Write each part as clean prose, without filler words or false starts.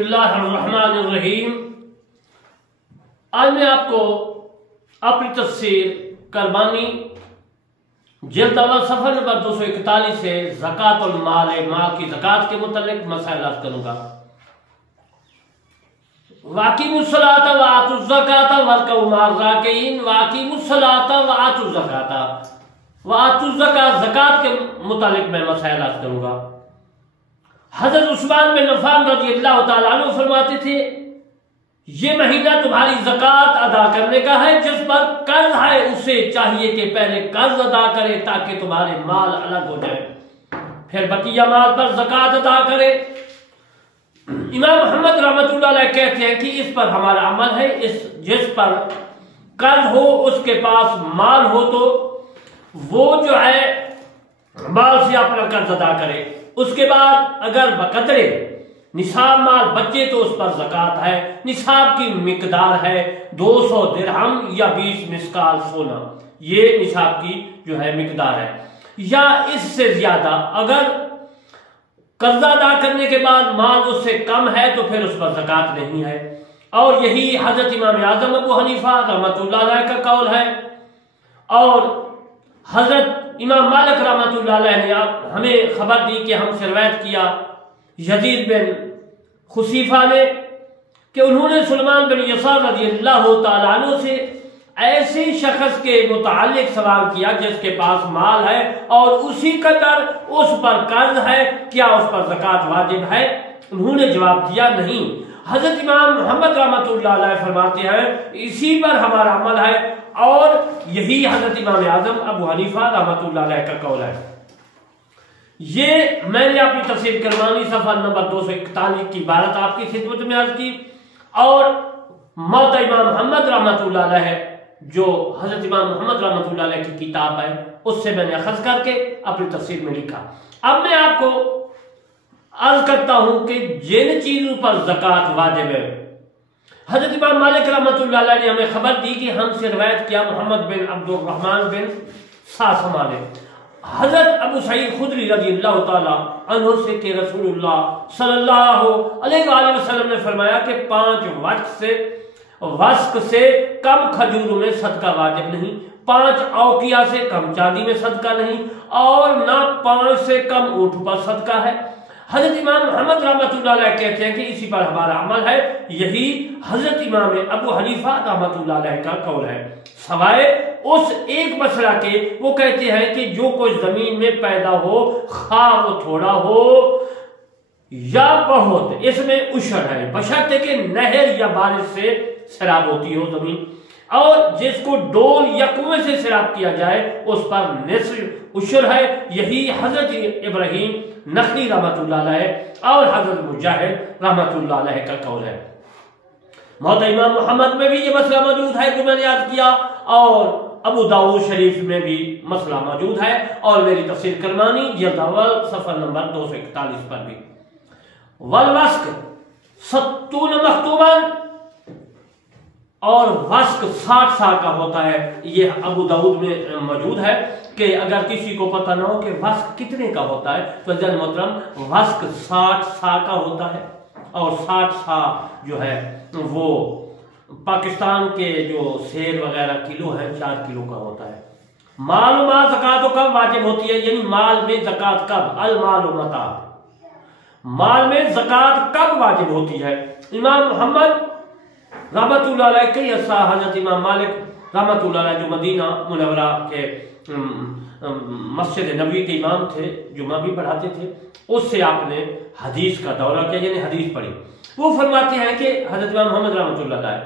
बिस्मिल्लाहिर्रहमानिर्रहीम। आज मैं आपको अपनी तफसीर करबानी जिल्द अव्वल सफ़र नंबर 241 से ज़कातुल माल की ज़कात के मुतालिक मसाइल अर्ज़ करूँगा। वाक़िमुस्सलात व आतुज़ ज़कात वरकऊ मअर राकिईन। वाक़िमुस्सलात व आतुज़ ज़कात व आतुज़ ज़कात, ज़कात के मुतालिक मैं मसाइल अर्ज़ करूँगा। हज़रत उस्मान बिन अफ़्फ़ान रज़ियल्लाहु तआला अन्हु फरमाते थे, ये महीना तुम्हारी ज़कात अदा करने का है। जिस पर कर्ज है उसे चाहिए कि पहले कर्ज अदा करे ताकि तुम्हारे माल अलग हो जाए, फिर बकिया माल पर ज़कात अदा करे। इमाम मोहम्मद रहमतुल्लाह अलैह कहते हैं कि इस पर हमारा अमल है। जिस पर कर्ज हो उसके पास माल हो तो वो जो है माल से अपना कर्ज अदा करे। उसके बाद अगर बकदरे निसाब माल बचे तो उस पर ज़कात है। निसाब की मिकदार है 200 दिरहम या 20 मिस्काल सोना, ये निसाब की जो है मिकदार है, या इससे ज्यादा। अगर कर्जा अदा करने के बाद माल उससे कम है तो फिर उस पर ज़कात नहीं है। और यही हजरत इमाम आज़म अबू हनीफा रहमतुल्लाह अलैह का कौल है। और हजरत इमाम मालिक रहमतुल्लाह अलैह ने हमें खबर दी कि हमसे रिवायत किया यजीद बिन खुसीफा ने कि उन्होंने सुलेमान बिन यसार रज़ियल्लाहु तआला अन्हु से ऐसे शख्स के मुतालिक सवाल किया जिसके पास माल है और उसी कदर उस पर कर्ज है, क्या उस पर ज़कात वाजिब है? उन्होंने जवाब दिया नहीं। हजरत इमाम मोहम्मद रहमतुल्लाह अलैह फरमाते हैं इसी पर हमारा अमल है। और यही हजरत इमाम आज़म अबू हनीफा रहमतुल्लाह अलैह का कौल है। ये मैंने अपनी तफसीर करवानी सफर नंबर 241 की इबारत आपकी खिदमत में अर्ज की। और मौत इमाम मोहम्मद रहमतुल्लाह अलैह जो हजरत इमाम मोहम्मद रहमतुल्लाह अलैह की किताब है उससे मैंने अखज़ करके अपनी तफसीर में लिखा। अब मैं आपको अर्ज करता हूं कि जिन चीजों पर ज़कात वाजिब है, हजरत इमाम मालिक रहमतुल्लाह अलैह ने हमें खबर दी कि हमसे रिवायत किया मोहम्मद बिन अब्दुर्रहमान बिन सासमा ने हजरत अबू सईद खुदरी रज़ियल्लाहु तआला अन्हु से कि रसूलुल्लाह सल्लल्लाहु अलैहि वसल्लम ने फरमाया कि 5 वस्क से कम खजूरों में सदका वाजिब नहीं, 5 औकिया से कम चांदी में सदका नहीं, और ना 5 से कम ऊंट पर सदका है। हजरत इमाम मोहम्मद रहमतुल्लाह अलैह कहते हैं कि इसी पर हमारा अमल है। यही हजरत इमाम अबू हनीफा रहमतुल्लाह अलैह का कौल है, सवाए उस एक मसला के। वो कहते हैं कि जो कुछ जमीन में पैदा हो, खा वो थोड़ा हो या बहुत, इसमें उशर है, बशर्ते कि नहर या बारिश से सैराब होती हो जमीन। और जिसको डोल या कुएं से सैराब किया जाए उस पर निस्फ उशर है। यही हजरत इब्राहिम नखी रहमतुल्लाह अलैह और हजरत मुजाहिद रहमतुल्लाह अलैह का कौल है। मौत इमाम मोहम्मद में भी ये मसला मौजूद है जो मैंने याद किया, और अबू दाऊद शरीफ में भी मसला मौजूद है। और मेरी तफसीर करमानी जिल्द अव्वल सफर नंबर 241 पर भी। वल वस्क 70 मख्तूबन, और वस्क 60 सा का होता है। ये अबू दाऊद में मौजूद है कि अगर किसी को पता ना हो कि वस्क कितने का होता है तो जन मोहतरम वस्क 60 सा का होता है। और 60 सा जो है वो पाकिस्तान के जो सेर वगैरह किलो है 4 किलो का होता है। माल मा ज़कात कब वाजिब होती है, यानी माल में ज़कात कब, अल माल मता, माल में ज़कात कब वाजिब होती है। इमाम मोहम्मद रहमतुल्लाह अलैह के ऐसा हजरत इमाम मालिक रहमतुल्लाह अलैह जो मदीना मुनव्वरा के मस्जिद नबी के इमाम थे, जुमा भी पढ़ाते थे, उससे आपने हदीस का दौरा किया, यानी हदीस पढ़ी। वो फरमाते हैं कि हजरत इमाम मोहम्मद रहमतुल्लाह अलैह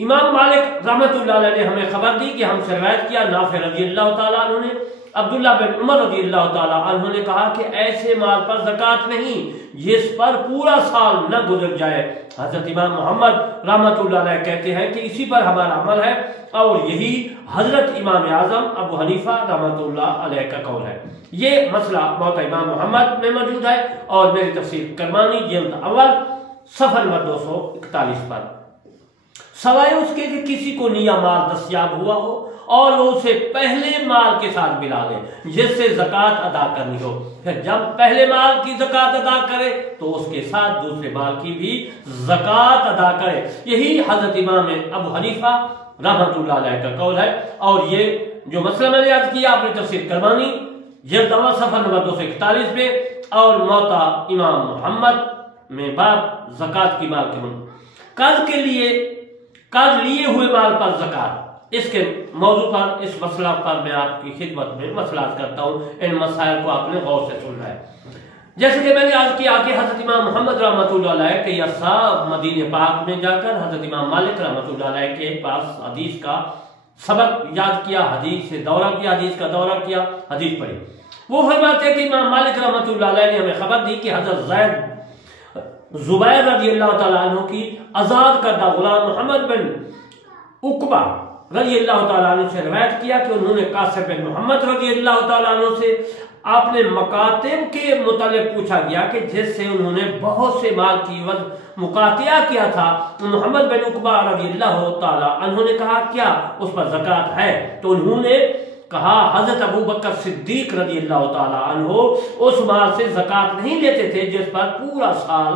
इमाम मालिक रहमतुल्लाह अलैह ने हमें खबर दी कि हमसे रिवायत किया नाफे रज़ियल्लाहु तआला अन्हु ने, अब्दुल्ला बिन उमर रज़ियल्लाहु तआला अन्हु ने कहा कि ऐसे माल पर ज़कात नहीं जिस पर पूरा साल न गुजर जाए। हजरत इमाम मोहम्मद रहमतुल्लाह अलैह कहते हैं कि इसी पर हमारा अमल है। और यही हजरत इमाम आज़म अबू हनीफा रहमतुल्लाह अलैह का कौल है। ये मसला मौत इमाम मोहम्मद में मौजूद है। और मेरी तफसीर करमानी जिल्द अव्वल सफर नंबर 241 पर। सवाए उसके कि किसी को निया माल दस्तयाब हुआ हो اور اسے پہلے مال کے ساتھ ملا دے جس سے زکوٰۃ ادا کرنی ہو، پھر جب پہلے مال کی زکوٰۃ ادا کرے تو اس کے ساتھ دوسرے مال کی بھی زکوٰۃ ادا کرے۔ یہی حضرت امام ابو حنیفہ رحمۃ اللہ علیہ کا قول ہے، اور یہ جو مسئلہ میں نے یاد کیا اپنی تفسیر کرمانی جلد اول صفحہ نمبر 241 پہ، اور موطا امام محمد میں باب زکوٰۃ کی مال کے قرض لیے ہوئے مال پر زکوٰۃ، اس کے موضوع پر، اس مسئلہ پر میں آپ کی خدمت میں مسئلات کرتا ہوں۔ ان مسائل کو آپ نے غور سے سننا ہے۔ جیسے کہ میں نے عرض کیا کہ حضرت امام محمد رحمۃ اللہ علیہ کے یسا مدینہ پاک میں جا کر حضرت امام مالک رحمۃ اللہ علیہ کے پاس حدیث کا سبق یاد کیا، حدیث سے دورہ کیا، حدیث کا دورہ کیا، حدیث پڑھی۔ وہ فرماتے ہیں کہ امام مالک رحمۃ اللہ علیہ نے ہمیں خبر دی کہ حضرت زبیر رضی اللہ تعالیٰ عنہ کی آزاد کردہ غلام محمد بن عقبہ رضی اللہ تعالیٰ عنہ سے روایت کیا کہ انہوں نے قاسم بن محمد رضی اللہ تعالیٰ عنہ سے اپنے مکاتب کے متعلق پوچھا گیا کہ جس سے انہوں نے بہت سے مال کی مقاطعہ کیا تھا۔ محمد بن عقبہ رضی اللہ تعالیٰ عنہ نے کہا کیا اس پر زکوٰۃ ہے؟ تو انہوں نے کہا حضرت ابو بکر صدیق رضی اللہ تعالیٰ عنہ اس مال سے زکوٰۃ نہیں لیتے تھے جس پر پورا سال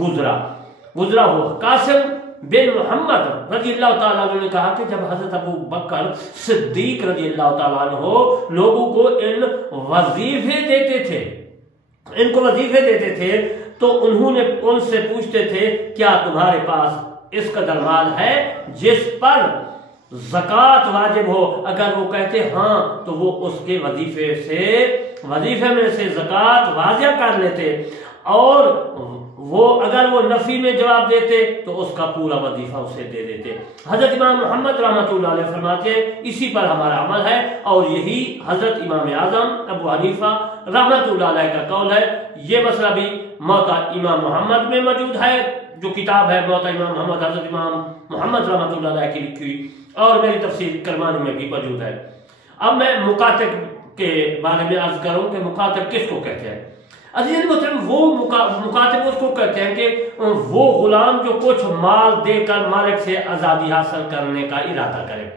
گزرا ہو۔ قاسم بن محمد رضی اللہ تعالیٰ عنہ نے کہا کہ جب حضرت ابو بکر صدیق رضی اللہ تعالیٰ عنہ لوگوں کو ان کو وظیفے دیتے تھے تو انہوں نے ان سے پوچھتے تھے کیا تمہارے پاس اس قدر مال ہے جس پر زکوٰۃ واجب ہو؟ اگر وہ کہتے ہاں تو وہ اس کے وظیفے میں سے زکوٰۃ واضح کر لیتے، اور اگر وہ نفی میں جواب دیتے تو اس کا پورا وظیفہ اسے دے دیتے۔ حضرت امام محمد رحمۃ اللہ علیہ فرماتے ہیں اسی پر ہمارا عمل ہے، اور یہی حضرت امام اعظم ابو حنیفہ رحمۃ اللہ علیہ کا قول ہے۔ یہ مسئلہ بھی موطا امام محمد میں موجود ہے، جو کتاب ہے موطا امام محمد، حضرت امام محمد رحمۃ اللہ علیہ کی لکھی ہوئی، اور میری تفسیر کرمانی میں بھی موجود ہے۔ اب میں مکاتب کے بارے میں عرض کروں کہ مکاتب کس کو کہتے ہیں۔ عزیز محترم، وہ مکاتب اس کو کہتے ہیں کہ وہ غلام جو کچھ مال دے کر مالک سے آزادی حاصل کرنے کا ارادہ کرے،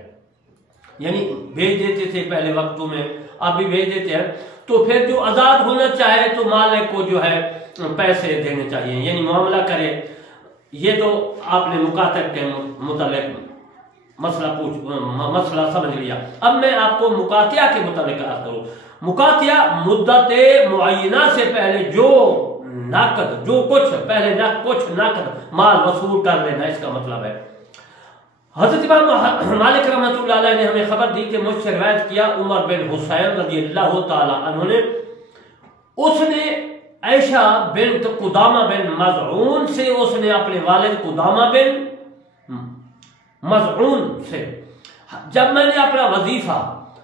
یعنی بھیج دیتے تھے پہلے وقتوں میں، اب بھی بھیج دیتے ہیں، تو پھر جو آزاد ہونا چاہے تو مالک کو جو ہے پیسے دینے چاہیے، یعنی معاملہ کرے۔ یہ تو آپ نے مکاتب کے متعلق مسئلہ سمجھ لیا۔ اب میں آپ کو مقاطعہ کے متعلق عرض کروں۔ مقاطعہ مدت معینہ سے پہلے جو کچھ نقد مال وصول کر لینا، اس کا مطلب ہے۔ حضرت امام مالک رحمۃ اللہ علیہ نے ہمیں خبر دی کہ مجھ سے روایت کیا عمر بن حسین رضی اللہ تعالی عنہ نے، اس نے عائشہ بنت قدامہ بن مظعون سے، اس نے اپنے والد قدامہ بن مظعون سے، جب میں نے اپنا وظیفہ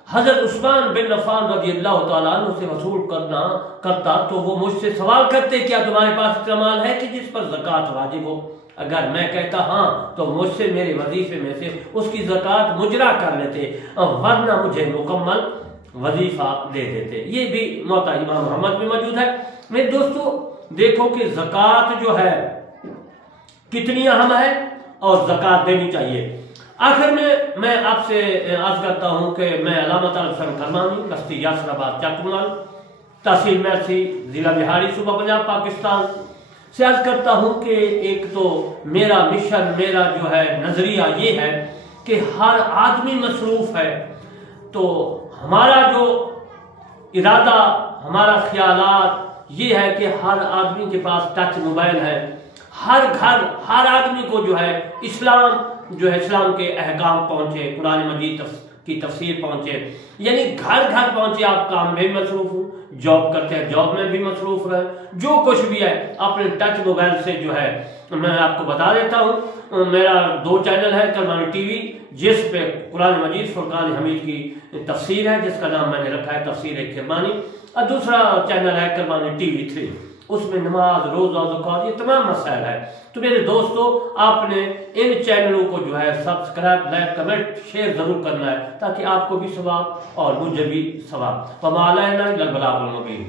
حضرت عثمان بن عفان رضی اللہ تعالیٰ عنہ سے وصول کرتا تو وہ مجھ سے سوال کرتے کیا تمہارے پاس اتنا مال ہے کہ جس پر زکوٰۃ واجب ہو؟ اگر میں کہتا ہاں تو مجھ سے میرے وظیفے میں سے اس کی زکوٰۃ مجرا کر لیتے، ورنہ مجھے مکمل وظیفہ دے دیتے۔ یہ بھی موطا امام محمد میں موجود ہے۔ میرے دوستو دیکھو کہ زکوٰۃ جو ہے کتنی اہم ہے اور زکوٰۃ دینی چاہیے۔ آخر میں آپ سے عرض کرتا ہوں کہ میں علامہ حسین کرمانی، بستی یاسر آباد چکمال، تحصیل میرسی، ضلع بہاری، صوبہ پنجاب، پاکستان سے عرض کرتا ہوں کہ ایک تو میرا مشن، میرا جو ہے نظریہ یہ ہے کہ ہر آدمی مصروف ہے، تو ہمارا جو ارادہ، ہمارا خیالات یہ ہے کہ ہر آدمی کے پاس ٹچ موبائل ہے، ہر گھر، ہر آدمی کو جو ہے اسلام کے احکام پہنچے، قرآن مجید کی تفسیر پہنچے، یعنی گھر گھر پہنچے۔ آپ کام میں بھی مصروف ہوں، جاب کرتے ہیں جاب میں بھی مصروف رہے، جو کچھ بھی ہے اپنے ٹچ موبائل سے جو ہے میں آپ کو بتا دیتا ہوں۔ میرا 2 چینل ہے، کرمانی ٹی وی جس پہ قرآن مجید فرقان حمید کی تفسیر ہے، جس کا نام میں نے رکھا ہے تفسیر کرمانی، اور دوسرا چینل ہے کرمانی ٹی وی 3، اس میں نماز، روزہ، زکوٰۃ، یہ تمام مسائل ہے۔ تو میرے دوستو آپ نے ان چینلوں کو جو ہے سبسکرائب، لائک، کمنٹ، شیئر ضرور کرنا ہے، تاکہ آپ کو بھی ثواب اور مجھے بھی ثواب۔ وما علینا الا البلاغ المبین۔